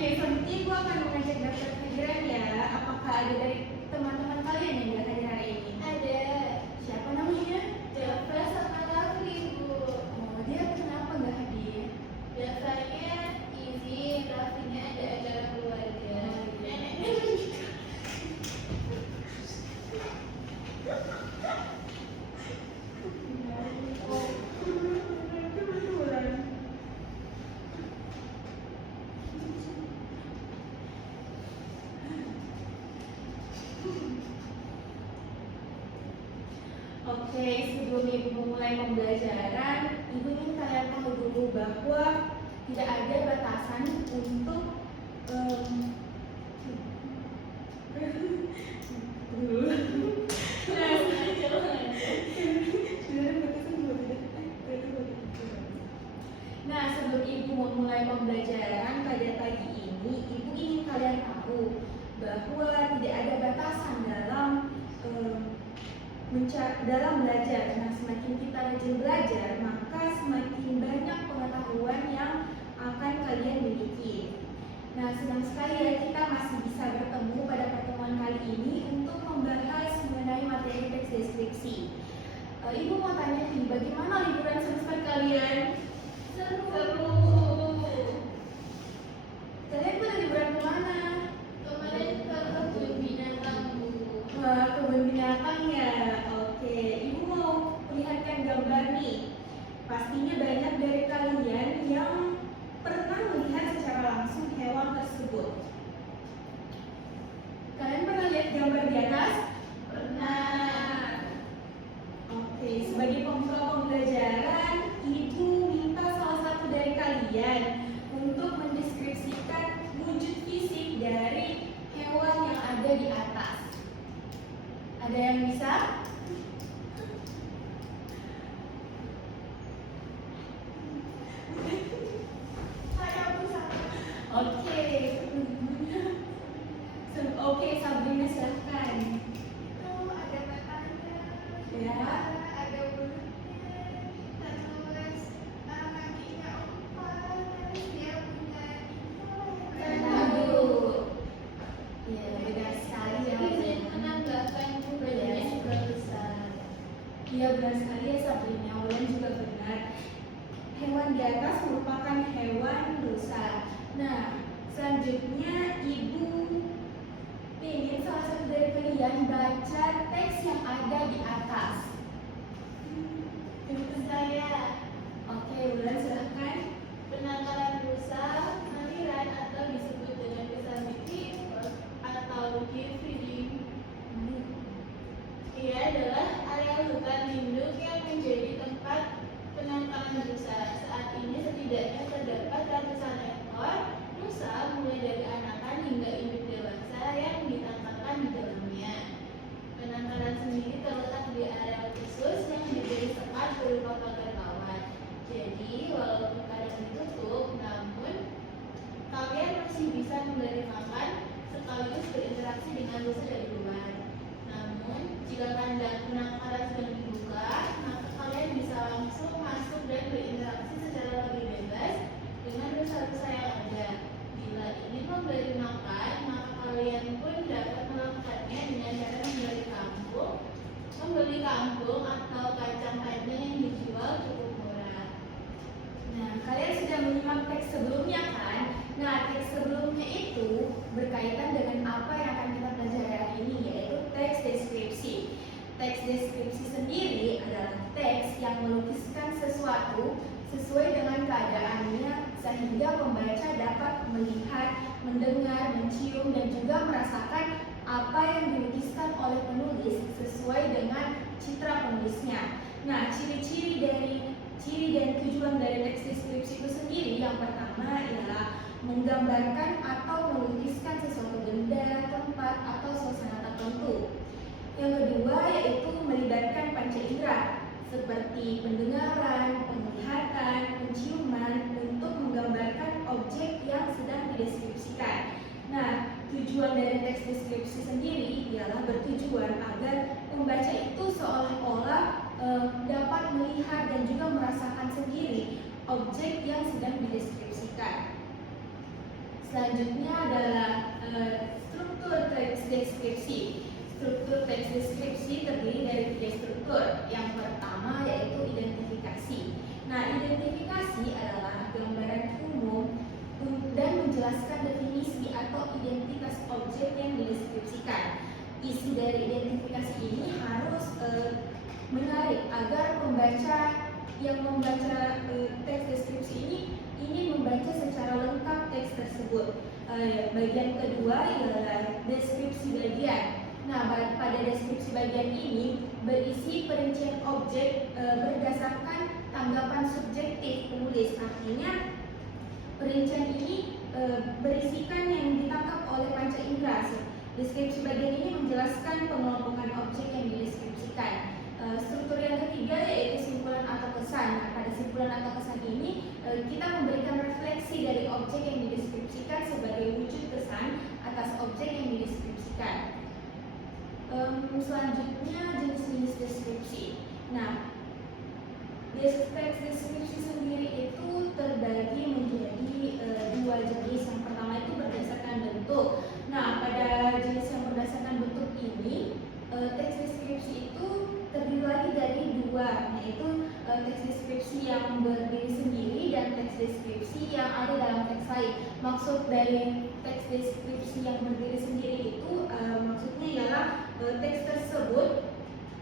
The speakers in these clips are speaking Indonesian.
Oke, selanjutnya Ibu akan mengecek daftar kehadiran ya. Apakah ada dari teman-teman kalian yang nggak hadir hari ini? Ada. Siapa namanya? Jafra sama Rafli, Bu. Oh, dia kenapa nggak hadir? Jafranya izin, Raflinya ada acara keluarga. Neneknya Oke, sebelum Ibu memulai pembelajaran, Ibu ingin kalian tahu dulu bahwa tidak ada batasan untuk Nah, sebelum Ibu memulai pembelajaran pada pagi ini, Ibu ingin kalian tahu bahwa tidak ada batasan dalam belajar. Nah, semakin kita rajin belajar, maka semakin banyak pengetahuan yang akan kalian miliki. Nah, senang sekali ya kita masih bisa bertemu pada pertemuan kali ini untuk membahas mengenai materi teks deskripsi. Ibu mau tanya nih, bagaimana liburan semester kalian? seru. Kalian pada liburan kemana? Kemarin ke kebun binatang, Bu. Wah, kebun binatang ya. Oke, Ibu mau perlihatkan gambar nih. Pastinya banyak dari kalian yang pernah melihat secara langsung hewan tersebut. Kalian pernah lihat gambar di atas? Pernah. Oke, sebagai pembuka pembelajaran, Ibu minta salah satu dari kalian untuk mendeskripsikan wujud fisik dari hewan yang ada di atas. Ada yang bisa? Saya bisa. Oke. Oke, Sabrina silahkan. Itu ada matanya. Ya. Ada mulutnya. Terus kakinya empat. Terus dia punya Aduh. Ya, benar sekali ya. Izin menambahkan badannya juga besar. Iya, benar sekali ya Sabrina. Ulan juga benar. Hewan di atas merupakan hewan dosa. Nah, selanjutnya Ibu ingin salah satu dari kalian baca teks yang ada di atas. Saya Oke, Ulan silahkan. penangkalan rusa, aliran atau disebut dengan disability atau cave feeding. Ia adalah area hutan lindung yang menjadi tempat penangkalan rusa. Saat ini setidaknya terdapat ratusan ekor rusa mulai dari anakan hingga induk dewasa yang ditangkapkan di dalamnya. Penangkalan sendiri terletak di area khusus yang diberi sekat berupa pagar kawat. Jadi walaupun kadang ditutup, namun kalian masih bisa memberi makan sekaligus berinteraksi dengan rusa dari luar. Namun jika kandang penangkaran sedang dibuka, maka kalian bisa langsung masuk dan berinteraksi secara lebih bebas dengan rusa-rusa yang ada. Bila ingin memberi makan, maka kalian pun dapat melakukannya dengan cara membeli kangkung atau kacang panjang yang dijual cukup murah. Nah, kalian sudah menyimak teks sebelumnya kan? Nah, teks sebelumnya itu berkaitan dengan apa yang akan kita pelajari hari ini, yaitu teks deskripsi. Teks deskripsi sendiri adalah teks yang melukiskan sesuatu sesuai dengan keadaannya sehingga pembaca dapat melihat, mendengar, mencium, dan juga merasakan apa yang dilukiskan oleh penulis sesuai dengan citra penulisnya. Nah, ciri dan tujuan dari teks deskripsi itu sendiri yang pertama ialah menggambarkan atau melukiskan sesuatu benda, tempat, atau suasana tertentu. Yang kedua yaitu melibatkan panca indera seperti pendengaran, penglihatan, penciuman untuk menggambarkan objek yang sedang dideskripsikan. Nah, tujuan dari teks deskripsi sendiri ialah bertujuan agar pembaca itu seolah-olah dapat melihat dan juga merasakan sendiri objek yang sedang dideskripsikan. Selanjutnya adalah struktur teks deskripsi. Struktur teks deskripsi terdiri dari 3 struktur. Yang pertama yaitu identifikasi. Nah, identifikasi adalah gambaran umum dan menjelaskan definisi atau identitas objek yang dideskripsikan. Isi dari identifikasi ini harus menarik agar pembaca yang membaca teks deskripsi ini membaca secara lengkap teks tersebut. Bagian kedua ialah deskripsi bagian. Nah, pada deskripsi bagian ini berisi perincian objek berdasarkan tanggapan subjektif penulis. Artinya perincian ini berisikan yang ditangkap oleh panca indera. Deskripsi bagian ini menjelaskan pengelompokan objek yang dideskripsikan. Struktur yang ketiga yaitu simpulan atau kesan. Nah, pada simpulan atau kesan ini kita memberikan refleksi dari objek yang dideskripsikan sebagai wujud kesan atas objek yang dideskripsikan. Selanjutnya jenis-jenis deskripsi. Nah, teks deskripsi sendiri itu terbagi menjadi 2 jenis. Yang pertama itu berdasarkan bentuk. Nah, pada jenis yang berdasarkan bentuk ini, teks deskripsi itu terdiri lagi dari 2, yaitu teks deskripsi yang berdiri sendiri dan teks deskripsi yang ada dalam teks lain. Maksud dari teks deskripsi yang berdiri sendiri itu maksudnya ialah teks tersebut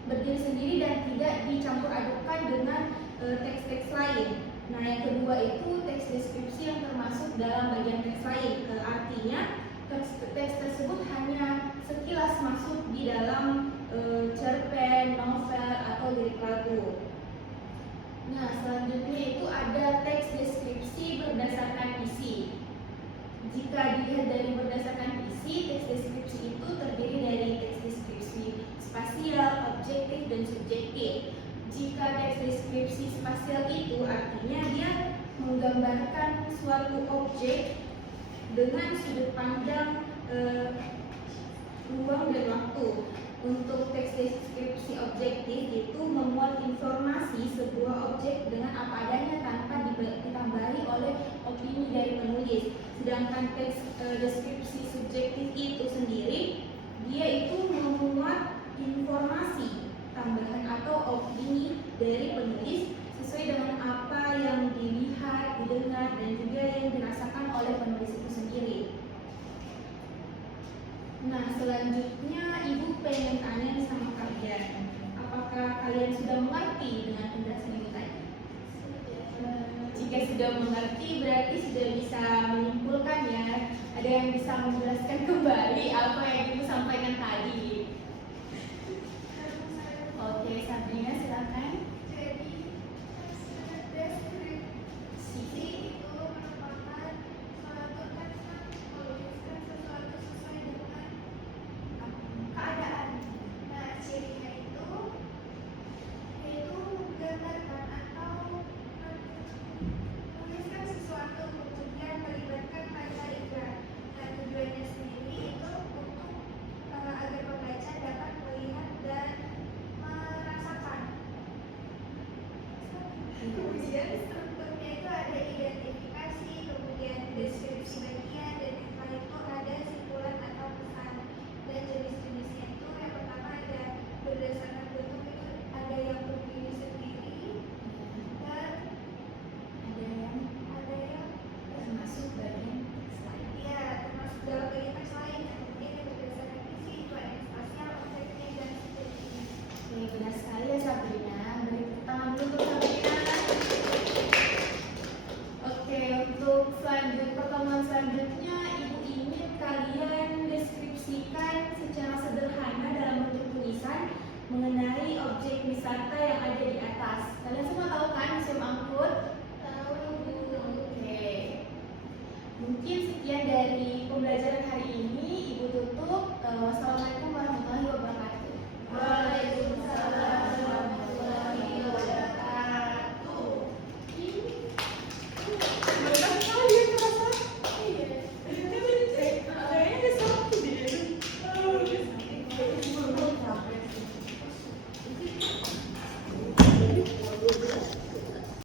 berdiri sendiri dan tidak dicampur adukkan dengan teks-teks lain. Nah, yang kedua itu teks deskripsi yang termasuk dalam bagian teks lain. Artinya teks tersebut hanya sekilas masuk di dalam cerpen, novel, atau lirik lagu. Nah, selanjutnya itu ada teks deskripsi berdasarkan isi. Jika dilihat dari berdasarkan isi, teks deskripsi itu terdiri dari teks deskripsi spasial, objektif, dan subjektif. Jika teks deskripsi spasial itu artinya dia menggambarkan suatu objek dengan sudut pandang ruang dan waktu. Untuk teks deskripsi objektif itu memuat informasi sebuah objek dengan apa adanya tanpa ditambahi oleh opini dari penulis. Sedangkan teks deskripsi subjektif itu sendiri dia itu memuat informasi tambahan atau opini dari penulis sesuai dengan apa yang dilihat, didengar, dan juga yang dirasakan oleh penulis itu sendiri. Nah, selanjutnya Ibu pengen tanya sama kalian, apakah kalian sudah mengerti dengan penjelasan Ibu tadi? Jika sudah mengerti berarti sudah bisa menyimpulkan ya. Ada yang bisa menjelaskan kembali apa yang Ibu sampaikan tadi? Oke, Sabrina silakan. Jadi, deskripsi itu merupakan suatu teks yang menuliskan sesuatu sesuai dengan keadaan. Nah, cirinya itu yaitu menggambarkan atau menuliskan sesuatu kemudian melibatkan panca indera. Nah, tujuannya sendiri itu untuk agar pembaca dapat melihat dan merasakan. Kemudian strukturnya itu ada identifikasi, kemudian deskripsi bagian, dan yang lain itu ada simpulan atau pesan. Dan jenis-jenisnya itu yang pertama ada berdasarkan bentuk, itu ada yang berdiri sendiri dan ada yang Termasuk bagian teks lain. ya termasuk dalam bagian teks lain. Kemudian yang berdasarkan isi itu ada yang spasial, objektif, dan subjektif. Oke, benar sekali ya Sabrina. Beri tepuk tangan dulu untuk Sabrina. Oke, untuk pertemuan selanjutnya Ibu ingin kalian deskripsikan secara sederhana dalam bentuk tulisan mengenai objek wisata yang ada di atas. Kalian semua tahu kan museum angkut? Tahu. Oke. Mungkin sekian dari pembelajaran hari ini. Ibu tutup. Wassalamualaikum warahmatullahi